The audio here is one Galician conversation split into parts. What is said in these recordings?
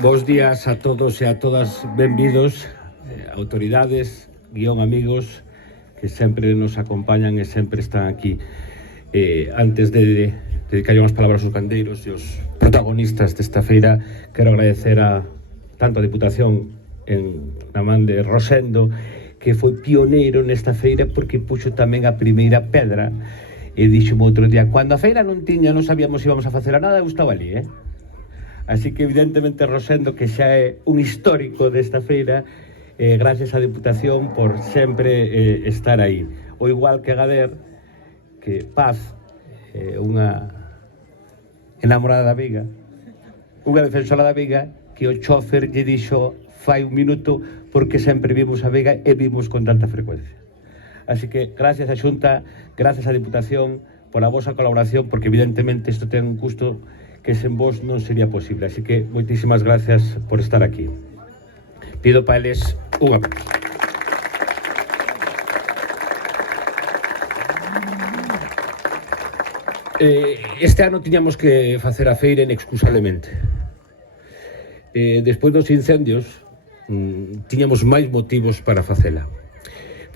Bos días a todos e a todas, benvidos, autoridades, guión amigos, que sempre nos acompañan e sempre están aquí. Antes de dedicar unhas palabras aos gandeiros e os protagonistas desta feira, quero agradecer a tanto a Diputación na man de Rosendo, que foi pioneiro nesta feira porque puxo tamén a primeira pedra e dixo-me outro día, cando a feira non sabíamos se íbamos a facer a nada, eu estaba ali, Así que evidentemente Rosendo, que xa é un histórico desta feira, gracias á Diputación por sempre estar aí. O igual que Gader, que Paz, unha enamorada da Viga, unha defensora da Viga, que o chofer lle dixo fai un minuto porque sempre vimos a Viga e vimos con tanta frecuencia. Así que gracias a Xunta, gracias á Diputación por a vosa colaboración, porque evidentemente isto ten un custo que sen vos non sería posible. Así que moitísimas gracias por estar aquí. Pido para eles un aplauso. Este ano tiñamos que facer a feira inexcusablemente. Despois dos incendios, tiñamos máis motivos para facela.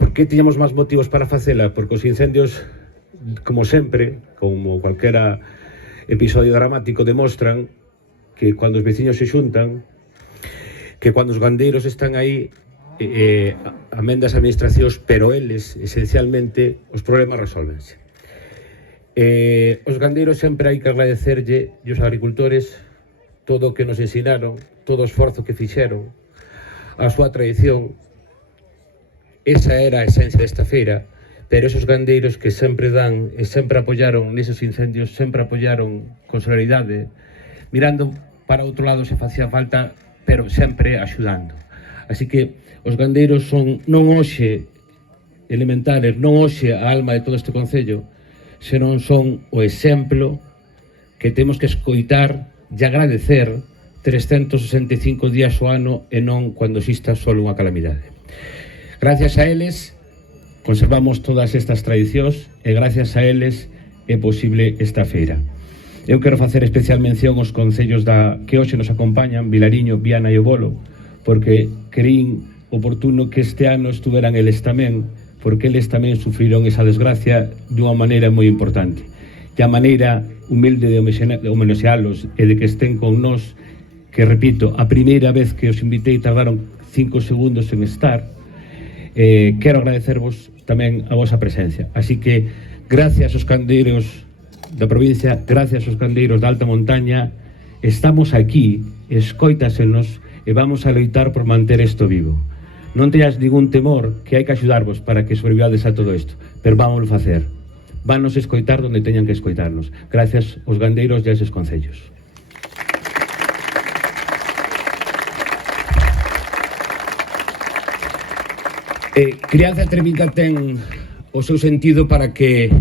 Por que tiñamos máis motivos para facela? Porque os incendios, como sempre, como cualquera episodio dramático, demostran que cando os veciños se xuntan, que cando os gandeiros están aí, amén das administracións, pero eles, esencialmente, os problemas resolvense. Os gandeiros sempre hai que agradecerlle e os agricultores todo o que nos ensinaron, todo o esforzo que fixeron, a súa tradición. Esa era a esencia desta feira. Pero esos gandeiros que sempre dan e sempre apoyaron neses incendios, sempre apoyaron con solidaridade, mirando para outro lado se facía falta, pero sempre axudando. Así que os gandeiros son non hoxe elementares, non hoxe a alma de todo este concello, senón son o exemplo que temos que escoitar e agradecer 365 días ao ano e non cando exista só unha calamidade. Gracias a eles conservamos todas estas tradicións e gracias a eles é posible esta feira. Eu quero facer especial mención aos concellos que hoxe nos acompañan, Vilariño, Viana e O Bolo, porque creín oportuno que este ano estuveran eles tamén, porque eles tamén sufriron esa desgracia dunha maneira moi importante. E a maneira humilde de homenaxealos e de que estén con nós, que repito, a primeira vez que os invitei tardaron 5 segundos en estar, quero agradecervos tamén a vosa presencia. Así que, gracias aos gandeiros da provincia, gracias aos gandeiros da alta montaña, estamos aquí, escóitasenos e vamos a loitar por manter isto vivo. Non teñas ningún temor, que hai que axudarvos para que sobrevivades a todo isto, pero vámoslo facer. Vános escoitar donde teñan que escoitarnos. Gracias aos gandeiros e a eses concellos. Crianza Trevinca ten o seu sentido para que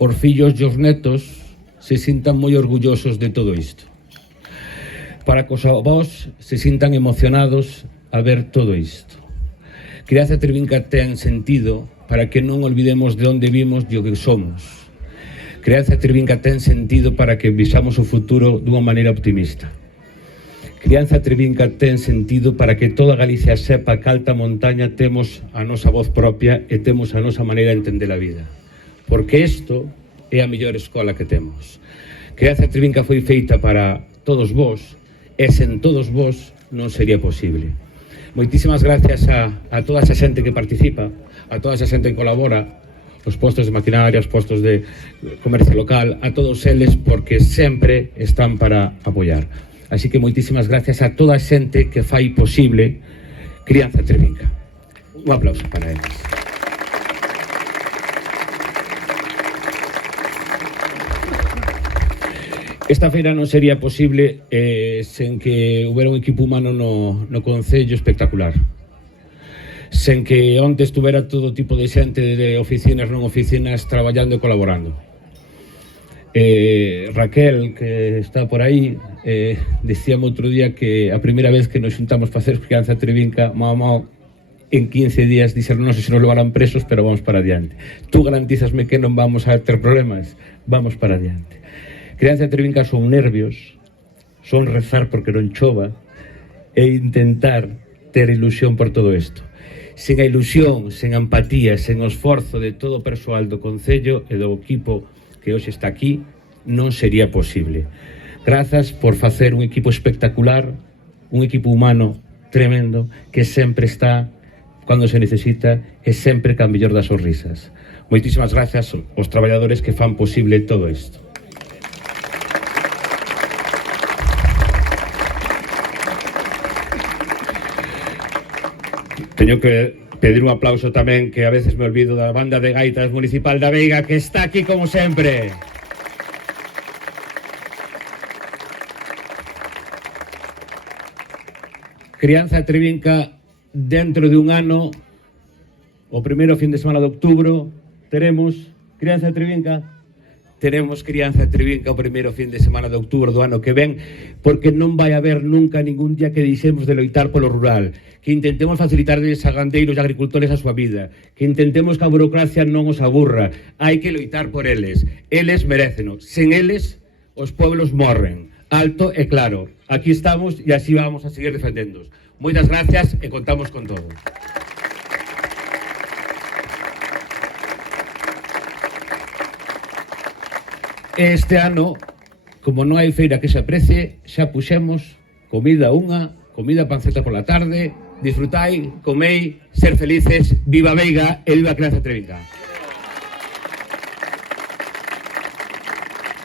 os fillos e os netos se sintan moi orgullosos de todo isto, para que os avós se sintan emocionados a ver todo isto. Crianza Trevinca ten sentido para que non olvidemos de onde vimos e o que somos. Crianza Trevinca ten sentido para que visamos o futuro dunha maneira optimista. Crianza Trevinca ten sentido para que toda Galicia sepa que alta montaña temos a nosa voz propia e temos a nosa maneira de entender a vida. Porque isto é a mellor escola que temos. Crianza Trevinca foi feita para todos vós e sen todos vós non sería posible. Moitísimas gracias a toda esa xente que participa, a toda esa xente que colabora, os postos de maquinaria, os postos de comercio local, a todos eles porque sempre están para apoiar. Así que moitísimas gracias a toda a xente que fai posible Crianza Trevinca. Un aplauso para eles. Esta feira non sería posible sen que houbera un equipo humano no concello espectacular. Sen que onte estuvera todo tipo de xente de oficinas, non oficinas, traballando e colaborando. Raquel, que está por aí, decíame outro día que a primeira vez que nos xuntamos para hacer Crianza Trevinca, mamá, en 15 días dixeron, non sei se nos levarán presos, pero vamos para adiante. Tú garantízasme que non vamos a ter problemas, vamos para adiante. Crianza Trevinca son nervios, son rezar porque non chova e intentar ter ilusión por todo isto. Sen a ilusión, sen a empatía, sen o esforzo de todo o persoal do Concello e do equipo que hoxe está aquí, non sería posible. Grazas por facer un equipo espectacular, un equipo humano tremendo, que sempre está cando se necesita e sempre ca mellor das sonrisas. Moitísimas grazas aos traballadores que fan posible todo isto. Teño que pedir un aplauso tamén, que a veces me olvido, da banda de gaitas municipal da Veiga, que está aquí como sempre. Crianza Trevinca, dentro de un ano, o primeiro fin de semana de outubro, teremos Crianza Trevinca. Teremos Crianza Trevinca o primeiro fin de semana de outubro do ano que ven, porque non vai haber nunca ningún día que deixemos de loitar polo rural, que intentemos facilitarles a gandeiros e agricultores a súa vida, que intentemos que a burocracia non os aburra. Hai que loitar por eles merécenos. Sen eles, os pueblos morren. Alto e claro. Aquí estamos e así vamos a seguir defendéndoos. Moitas gracias e contamos con todo. Este ano, como non hai feira que se aprecie, xa puxemos comida unha, comida panceta pola tarde. Disfrutai, comei, ser felices, viva Veiga e viva Crianza Trevinca.